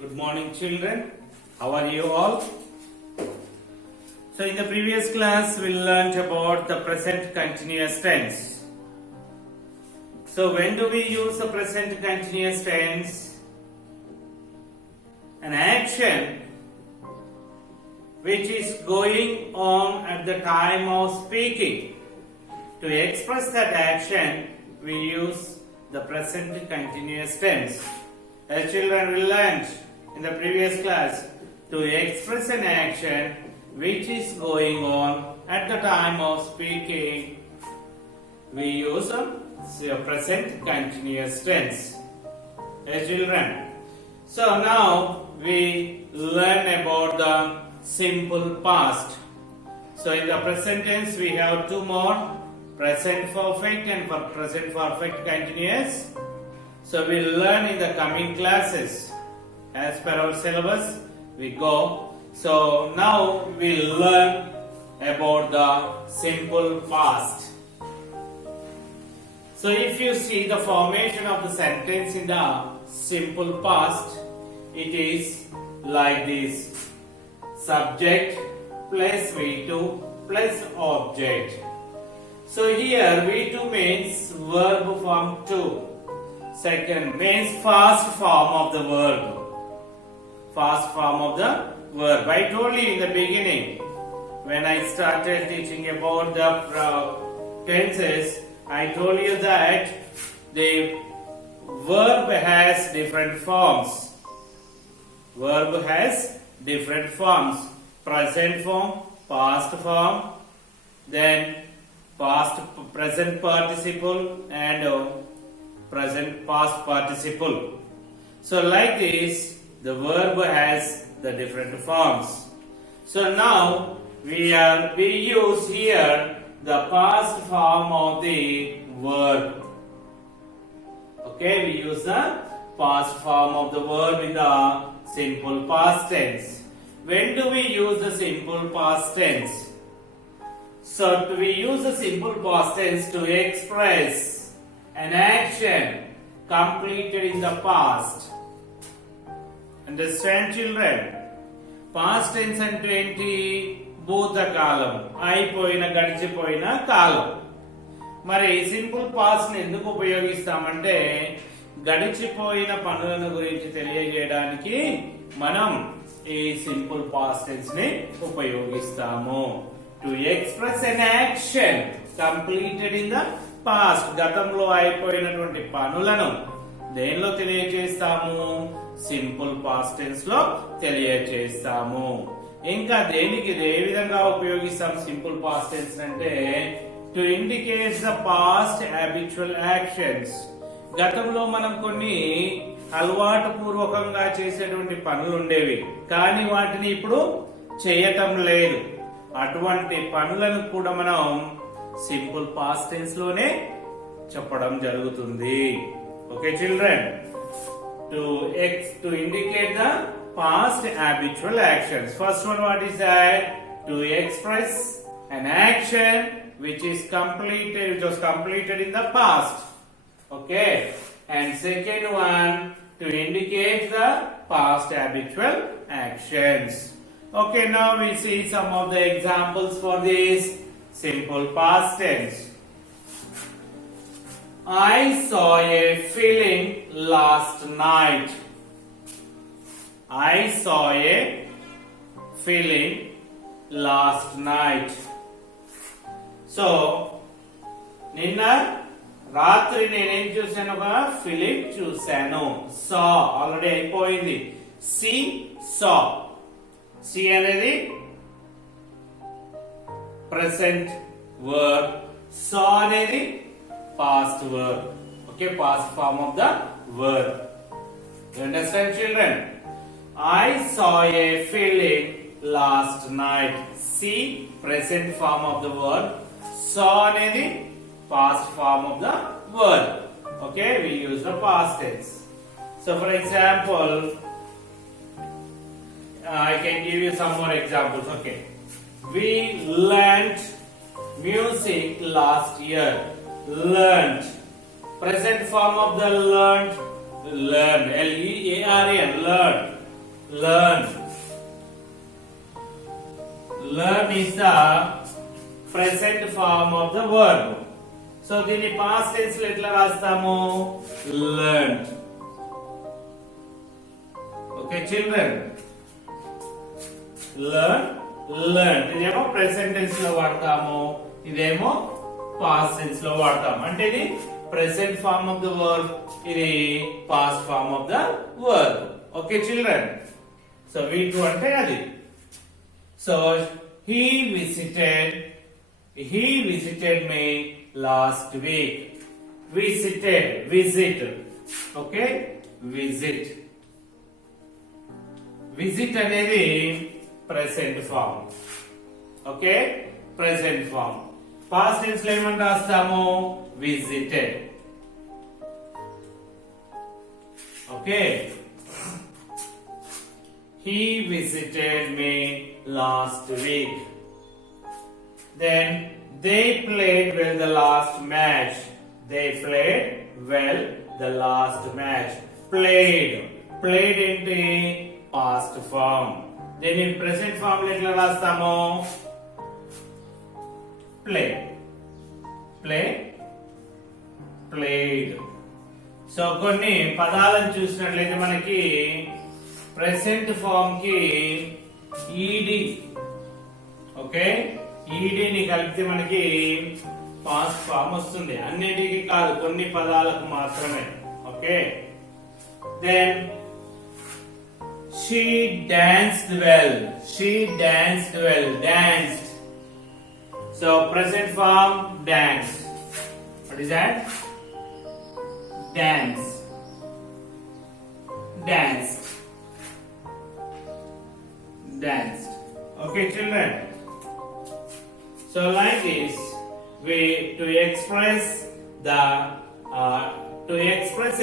Good morning, children. How are you all? So, in the previous class, we learned about the present continuous tense. So, when do we use the present continuous tense? An action which is going on at the time of speaking. To express that action, we use the present continuous tense. As children, we learned in the previous class, to express an action which is going on at the time of speaking, we use a present continuous tense. As children, so now we learn about the simple past. So in the present tense we have two more, present perfect and present perfect continuous. So we will learn in the coming classes. As per our syllabus, we go. So now we will learn about the simple past. So if you see the formation of the sentence in the simple past, it is like this: subject plus V2 plus object. So here V2 means verb form 2. Second means past form of the verb. Past form of the verb. I told you in the beginning, when I started teaching about the tenses, I told you that the verb has different forms. Verb has different forms. Present form, past form, then present participle and present past participle. So like this, the verb has the different forms. So now we use here the past form of the verb. Okay, we use the past form of the verb in the simple past tense. When do we use the simple past tense? So we use the simple past tense to express an action completed in the past. Understand, children? Past tense అంటే ఏంటి? భూతకాలం, అయిపోయిన గడిచిపోయిన కాలం. మరి simple past ని ఎందుకు ఉపయోగిస్తామంటే గడిచిపోయిన పనులను గురించి తెలియజేయడానికి మనం ఈ సింపుల్ పాస్ట్ టెన్స్ ని ఉపయోగిస్తాము. To express an action completed in the past, గతంలో అయిపోయినటువంటి పనులను దేనిలో తెలియజేస్తాము? సింపుల్ పాస్ట్ టెన్స్ లో తెలియజేస్తాము. ఇంకా దేనికి ఏ విధంగా ఉపయోగిస్తాం సింపుల్ పాస్ట్ టెన్స్ అంటే to indicate the past habitual actions. గతంలో మనం కొన్ని అలవాటు పూర్వకంగా చేసేటువంటి పనులు ఉండేవి, కానీ వాటిని ఇప్పుడు చేయటం లేదు. అటువంటి పనులను కూడా మనం సింపుల్ పాస్ట్ టెన్స్ లోనే చెప్పడం జరుగుతుంది. Okay children, to indicate the past habitual actions. First one, what is that? To express an action which was completed in the past. Okay, and second one, to indicate the past habitual actions. Okay, now we see some of the examples for this simple past tense. I saw a film last night. I saw a film last night. So, నిన్న రాత్రి నేనేం చూశాను? ఒక ఫిలిం చూశాను. సా ఆల్రెడీ అయిపోయింది. సి సా. సి అనేది present verb, సా అనేది past verb. Okay, past form of the verb. You understand, children? I saw a film last night. See, present form of the verb. Saw అనేది past form of the verb. Okay, we use the past tense. So for example, I can give you some more examples. Okay, we learnt music last year. Learnt, present form of the learned, learn, L-E-A-R-N, learn. learn. Learn is the present form of the verb. So దీని past tense లో ఎట్లా రాస్తాము? Learned. Okay children. Learn, learned. ఇదేమో present tense లో వాడతాము, ఇదేమో past tense లో వాడతాము. అంటే ఇది present form of the verb, ఇది past form of the verb. Okay children. So V2 అంటే అది. So he visited me last week. Visit. Okay, visit. Visit అనేది present form. Okay, present form. Past tense లో ఏమని రాస్తాము? Visited. Okay. He visited me last week. Then they played well the last match. Played into past form. Then in present form లో ఎట్లా రాస్తాము? played. So కొన్ని పదాలను చూసినట్లయితే మనకి ప్రెసెంట్ ఫామ్ కి ఈడి, ఓకే, ఈడిని కలిపితే మనకి పాస్ట్ ఫామ్ వస్తుంది. అన్నిటికీ కాదు, కొన్ని పదాలకు మాత్రమే. Okay, then she danced well. Danced. So present form dance. What is that? Danced. Okay children, so like this to express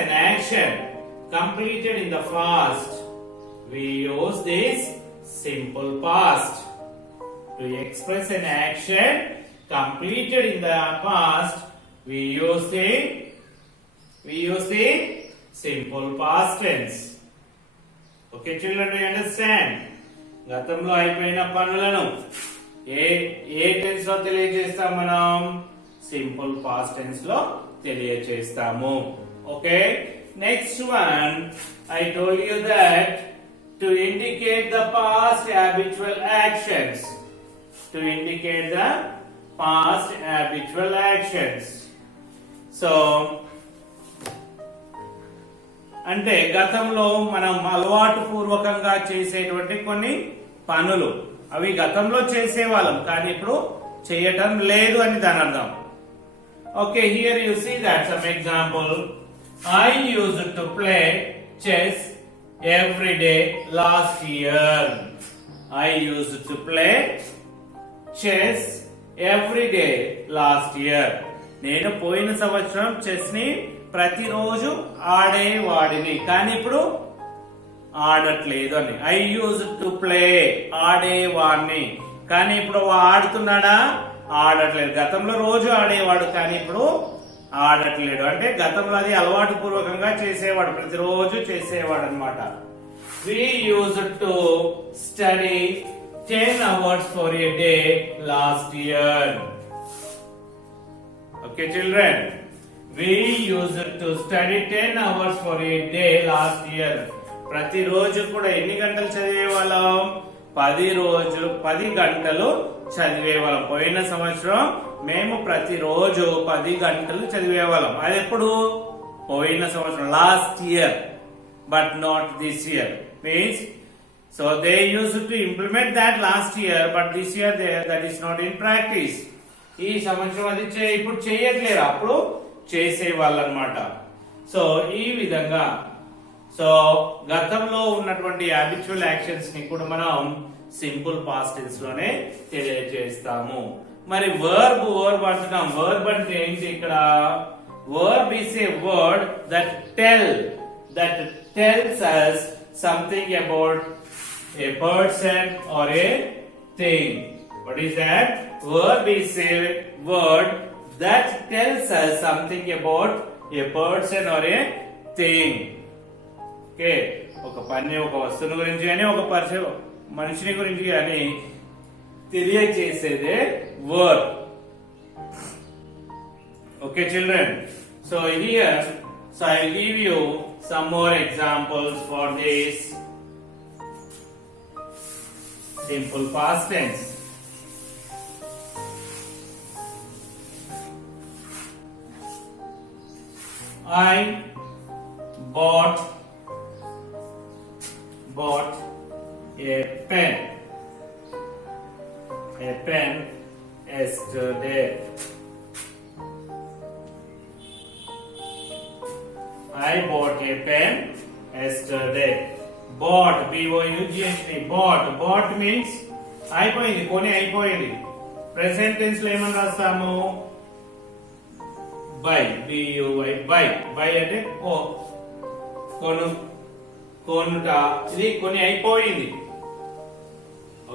an action completed in the past, we use this simple past. To express an action completed in the past, we use the simple past tense. Okay children, do you understand? గతంలో అయిపోయిన పనులను ఏ టెన్స్ లో తెలియజేస్తాం మనం? Simple past tense లో తెలియజేస్తాము. Okay, next one, I told you that to indicate the past habitual actions. So అంటే గతంలో మనం అలవాటు పూర్వకంగా చేసేటువంటి కొన్ని పనులు, అవి గతంలో చేసేవాళ్ళం కానీ ఇప్పుడు చేయటం లేదు అని దాని అర్థం. Okay, here you see that some example. I used to play chess every day last year. I used to play chess every day last year. నేను పోయిన సంవత్సరం చెస్ ని ప్రతిరోజు ఆడేవాడిని కానీ ఇప్పుడు ఆడట్లేదు అని. I used to play, ఆడేవాడిని కానీ ఇప్పుడు ఆడుతున్నాడా? ఆడట్లేదు. గతంలో రోజు ఆడేవాడు కానీ ఇప్పుడు ఆడట్లేడు. అంటే గతంలో అది అలవాటు పూర్వకంగా చేసేవాడు, ప్రతిరోజు చేసేవాడు అన్నమాట. We used to study 10 hours for a day last year. Okay children, we used to study 10 hours for a day last year. ప్రతిరోజు కూడా ఎన్ని గంటలు చదివేవాళ్ళం? 10 గంటలు చదివేవాళ్ళం. పోయిన సంవత్సరం మేము ప్రతిరోజు 10 గంటలు చదివేవాళ్ళం. అది ఎప్పుడు? పోయిన సంవత్సరం, last year, but not this year. Means so they used to implement that last year, but this year that is not in practice. ఈ సంవత్సరం అది ఇప్పుడు చేయట్లేరు, అప్పుడు చేసేవాళ్ళు అన్నమాట. సో ఈ విధంగా గతంలో ఉన్నటువంటి హ్యాబిచువల్ యాక్షన్స్ ని కూడా మనం సింపుల్ పాస్ట్ టెన్స్ లోనే తెలియజేస్తాము. మరి వర్బ్ అంటున్నాం. వర్బ్ అంటే ఏంటి ఇక్కడ? Verb is a word that tells us something about a person or a thing. What is that? Verb is a word that tells us something about a person or a thing. Okay, ఒక పని, ఒక వస్తువుని గురించి కానీ, ఒక మనిషిని గురించి కానీ తెలియజేసేదే word. Okay, children. So here, I'll give you some more examples for this simple past tense. I bought a pen yesterday. I bought a pen yesterday. Bought, B-O-U-G-H-T, bought means అయిపోయింది, కొని అయిపోయింది. ప్రెసెంట్ టెన్స్ లో ఏమని రాస్తాము? By, B-U-Y, by అంటే కొనుట, ఇది కొని అయిపోయింది.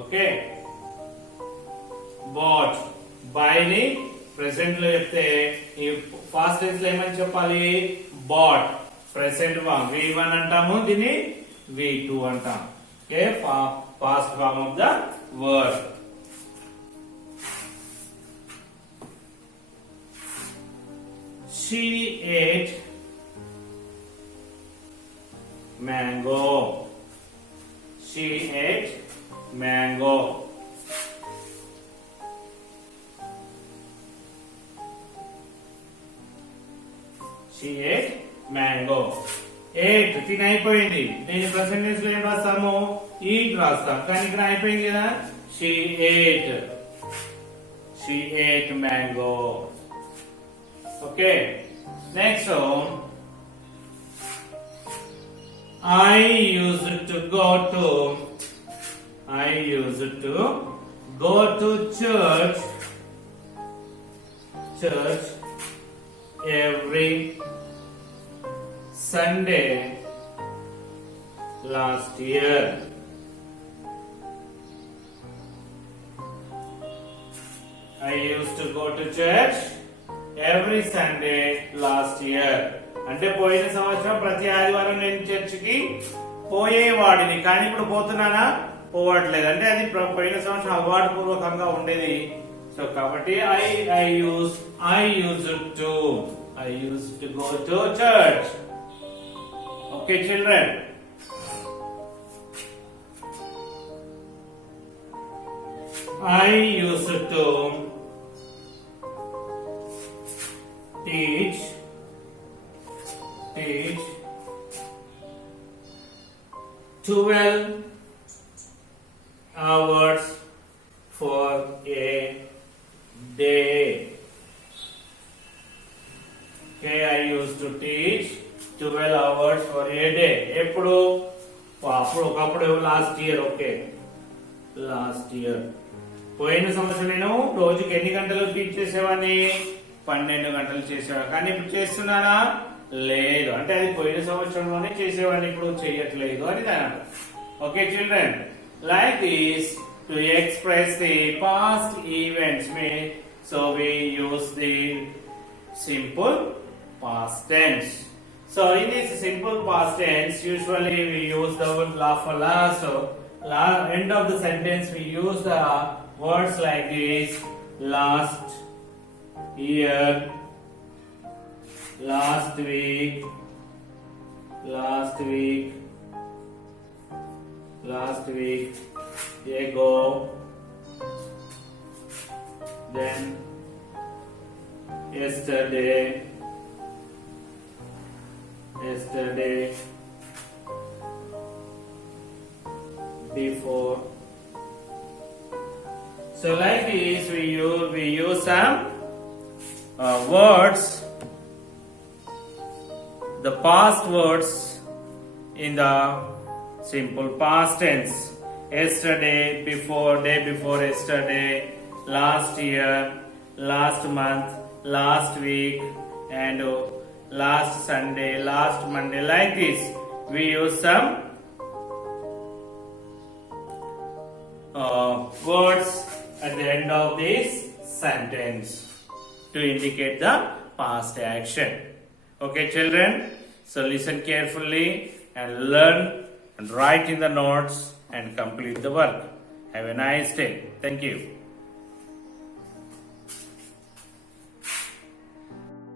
ఓకే, బాట్, బై ని ప్రెసెంట్ లో చెప్తే ఈ పాస్ట్ టెన్స్ లో ఏమని చెప్పాలి? బాట్, ప్రెసెంట్ ఫార్మ్ V1 అంటాము, దీన్ని V2 అంటాం. Okay, past form of the word. She ate mango. She ate mango. She ate mango. Ate, తిని అయిపోయింది. దీని ప్రెసెంట్ లో ఏం రాస్తాము? ఈట్ రాస్తాం, కానీ ఇక్కడ అయిపోయింది కదా. She ate mango. Okay, next one. I used to go to church every Sunday last year. I used to go to church every Sunday last year. అంటే పోయిన సంవత్సరం ప్రతి ఆదివారం నేను చర్చికి పోయేవాడిని, కానీ ఇప్పుడు పోతున్నానా? పోవట్లేదు. అంటే అది పోయిన సంవత్సరం అలవాటు పూర్వకంగా ఉండేది. సో కాబట్టి I used to go to church. Okay, children. I used to teach 12 hours for a day. Okay, I used to teach 12 hours for a day. ఎప్పుడు? ఒకప్పుడు last year. Okay, last year. పోయిన సంవత్సరం నేను రోజుకి ఎన్ని గంటలు టీచ్ చేసేవాడిని? 12 గంటలు చేసేవాడు. కానీ ఇప్పుడు చేస్తున్నానా? లేదు. అంటే అది పోయిన సంవత్సరంలోనే చేసేవాడిని, ఇప్పుడు చేయట్లేదు అని దాని అర్థం. Okay children, like this to express the past events so we use the simple past tense. So in this simple past tense, usually we use the word for last. So end of the sentence we use the words like this: last year, last week, ago, then yesterday, before. So like this we use some words, the past words in the simple past tense. Yesterday, before, day before yesterday, last year, last month, last week, and last Sunday, last Monday. Like this we use some words at the end of this sentence to indicate the past action. Okay children, so listen carefully and learn and write in the notes and complete the work. Have a nice day. Thank you.